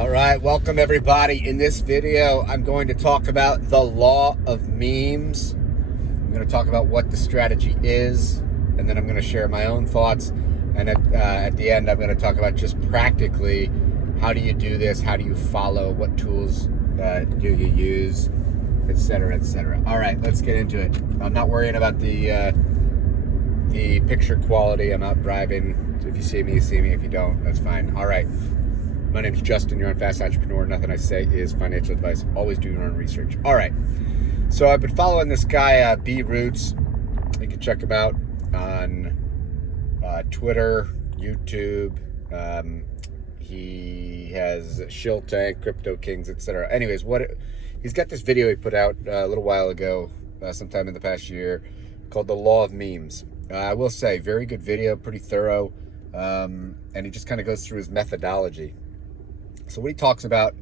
All right, welcome everybody. In this video, I'm going to talk about the law of memes. I'm going to talk about what the strategy is, and then I'm going to share my own thoughts. And at the end, I'm going to talk about just practically how do you do this, how do you follow, what tools do you use, etc., etc. All right, let's get into it. I'm not worrying about the picture quality. I'm out driving. So if you see me, you see me. If you don't, that's fine. All right. My name's Justin. You're on Fast Entrepreneur. Nothing I say is financial advice. Always do your own research. All right. So I've been following this guy, B Roots. You can check him out on Twitter, YouTube. He has Shill Tank, Crypto Kings, etc. Anyways, he's got this video he put out a little while ago, sometime in the past year, called The Law of Memes. I will say, very good video, pretty thorough, and he just kind of goes through his methodology. So what he talks about,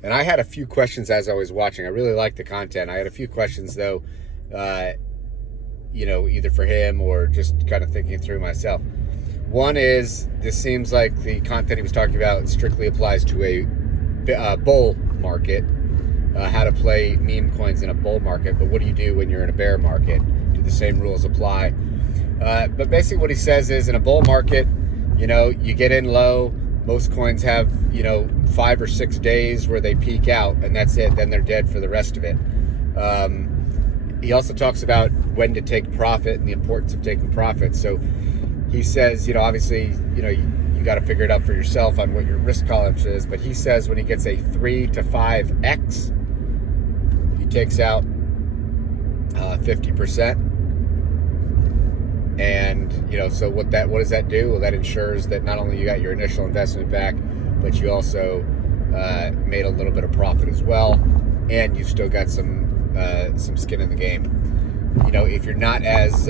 and I had a few questions as I was watching. I really liked the content. I had a few questions though, either for him or just kind of thinking through myself. One is, this seems like the content he was talking about strictly applies to a bull market, how to play meme coins in a bull market, but what do you do when you're in a bear market? Do the same rules apply? But basically what he says is, in a bull market, you get in low. Most coins have, 5 or 6 days where they peak out, and that's it. Then they're dead for the rest of it. He also talks about when to take profit and the importance of taking profit. So he says, obviously, you got to figure it out for yourself on what your risk tolerance is. But he says when he gets a 3 to 5x, he takes out 50%. And so what does that do? Well, that ensures that not only you got your initial investment back, but you also made a little bit of profit as well, and you've still got some skin in the game. If you're not as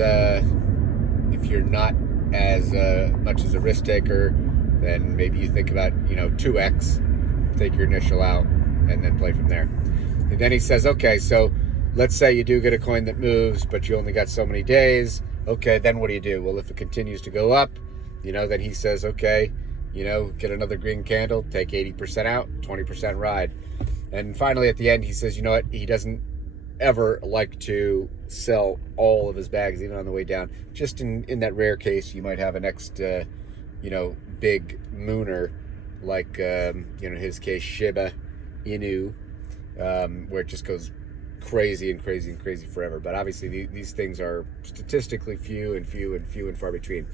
much as a risk taker, then maybe you think about 2x, take your initial out, and then play from there. And then he says, okay, so let's say you do get a coin that moves, but you only got so many days. Okay, then what do you do? Well, if it continues to go up, then he says, okay, get another green candle, take 80% out, 20% ride. And finally, at the end, he says, you know what? He doesn't ever like to sell all of his bags, even on the way down. Just in that rare case, you might have a next, big mooner, like, his case, Shiba Inu, where it just goes crazy and crazy and crazy forever. But obviously these things are statistically few and far between.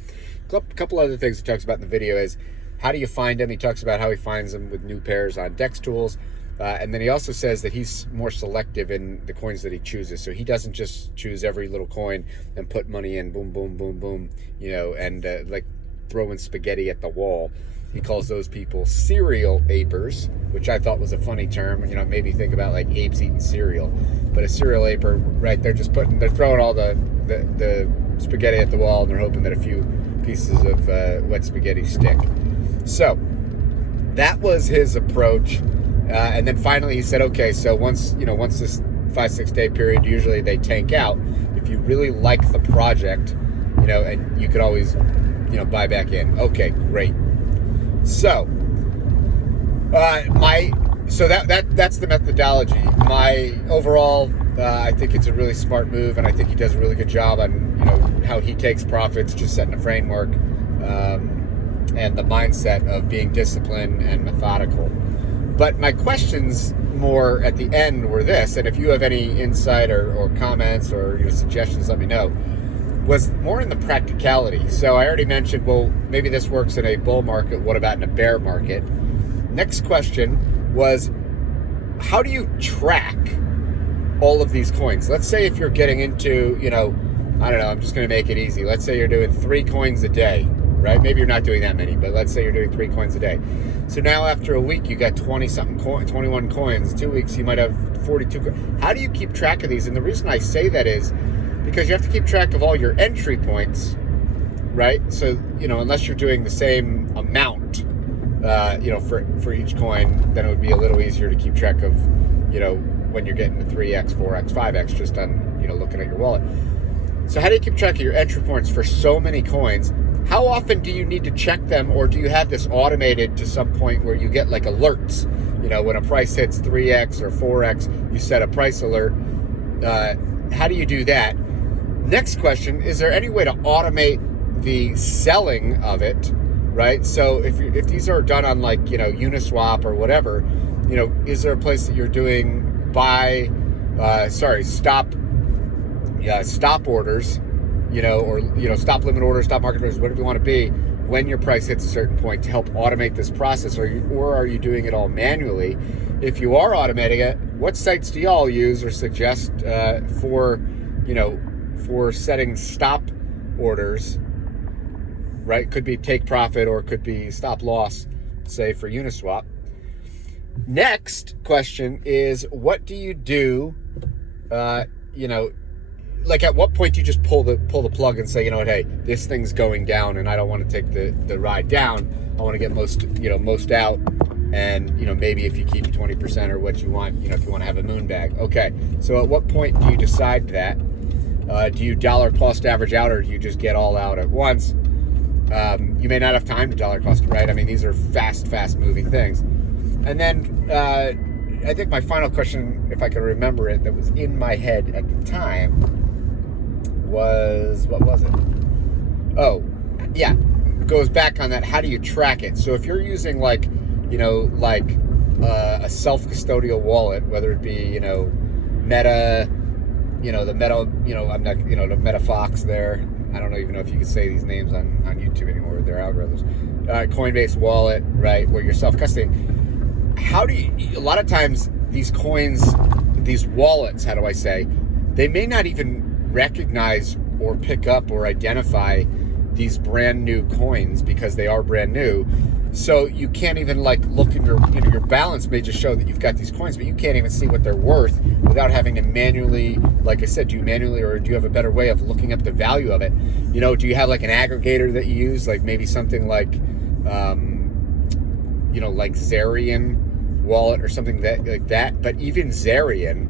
A couple other things he talks about in the video is, how do you find them? He talks about how he finds them with new pairs on DEX tools, and then he also says that he's more selective in the coins that he chooses. So he doesn't just choose every little coin and put money in, boom, boom, boom, boom, and like throwing spaghetti at the wall. He calls those people serial apers, which I thought was a funny term. Made me think about like apes eating cereal. But a serial aper, right? They're throwing all the spaghetti at the wall, and they're hoping that a few pieces of wet spaghetti stick. So that was his approach. And then finally he said, okay, so once this 5-6 day period, usually they tank out. If you really like the project, and you could always, buy back in. Okay, great. So, that's the methodology. My overall, I think it's a really smart move, and I think he does a really good job on how he takes profits, just setting a framework, and the mindset of being disciplined and methodical. But my questions more at the end were this, and if you have any insight or comments or suggestions, let me know. Was more in the practicality. So I already mentioned, well, maybe this works in a bull market. What about in a bear market? Next question was, how do you track all of these coins? Let's say if you're getting into, I don't know, I'm just going to make it easy. Let's say you're doing 3 coins a day, right? Maybe you're not doing that many, but let's say you're doing 3 coins a day. So now after a week, you got 21 coins. 2 weeks, you might have 42 coins. How do you keep track of these? And the reason I say that is because you have to keep track of all your entry points, right? So, unless you're doing the same amount, for each coin, then it would be a little easier to keep track of, when you're getting the 3x, 4x, 5x, just on, looking at your wallet. So how do you keep track of your entry points for so many coins? how often do you need to check them, or do you have this automated to some point where you get like alerts? You know, when a price hits 3x or 4x, you set a price alert. How do you do that? Next question, is there any way to automate the selling of it, right? So if these are done on like, you know, Uniswap or whatever, you know, is there a place that you're doing stop orders, you know, or, you know, stop limit orders, stop market orders, whatever you want to be, when your price hits a certain point to help automate this process, or are you doing it all manually? If you are automating it, what sites do y'all use or suggest for setting stop orders, right? Could be take profit or could be stop loss, say for Uniswap. Next question is, what do you do, you know, like at what point do you just pull the plug and say, you know what, hey, this thing's going down and I don't want to take the ride down. I want to get most out. And, you know, maybe if you keep 20% or what you want, you know, if you want to have a moon bag. Okay, so at what point do you decide that? Do you dollar cost average out, or do you just get all out at once? You may not have time to dollar cost, right? I mean, these are fast moving things. And then I think my final question, if I can remember it, that was in my head at the time was, what was it? Oh, yeah, goes back on that. How do you track it? So if you're using like, you know, like a self-custodial wallet, whether it be, you know, Meta, you know, the Meta, you know, I'm not, you know, the Meta Fox there. I don't even know if you can say these names on YouTube anymore with their algorithms. Coinbase wallet, right, where you're self-custodying. How do you, a lot of times these coins, these wallets, how do I say, they may not even recognize or pick up or identify these brand new coins because they are brand new. So you can't even like look in your, you know, your balance may just show that you've got these coins, but you can't even see what they're worth without having to manually, like I said, do you manually, or do you have a better way of looking up the value of it? You know, do you have like an aggregator that you use, like maybe something like, you know, like Zarian wallet or something that like that? But even Zarian,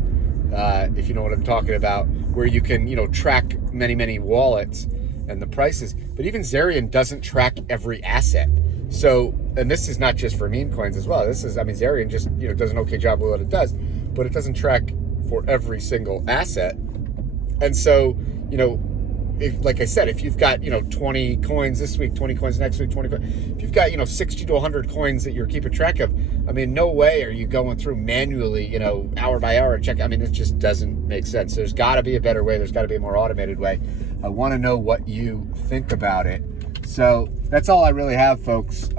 if you know what I'm talking about, where you can, you know, track many wallets and the prices, but even Zarian doesn't track every asset. So, and this is not just for meme coins as well. This is, I mean, Zarian just, you know, does an okay job with what it does, but it doesn't track for every single asset. And so, you know, if, like I said, if you've got, you know, 20 coins this week, 20 coins next week, 20 coins, if you've got, you know, 60 to 100 coins that you're keeping track of, I mean, no way are you going through manually, you know, hour by hour check. I mean, it just doesn't make sense. There's got to be a better way. There's got to be a more automated way. I want to know what you think about it. So that's all I really have, folks.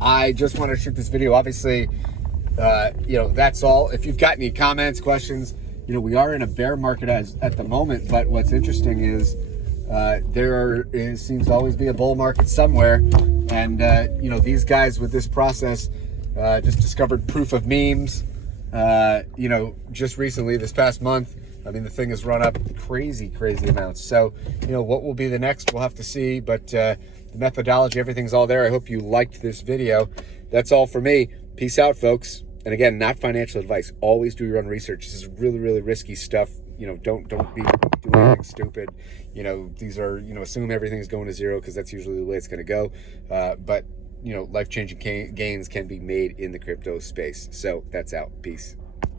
I just want to shoot this video. Obviously, you know, that's all. If you've got any comments, questions, you know, we are in a bear market at the moment, but what's interesting is seems to always be a bull market somewhere. And, you know, these guys with this process just discovered proof of memes, you know, just recently, this past month. I mean, the thing has run up crazy amounts. So, you know, what will be the next, we'll have to see. But the methodology, everything's all there. I hope you liked this video. That's all for me. Peace out, folks. And again, not financial advice. Always do your own research. This is really risky stuff. You know, don't be doing anything stupid. You know, these are, you know, assume everything's going to zero, because that's usually the way it's going to go. But, you know, life-changing gains can be made in the crypto space. So that's out. Peace.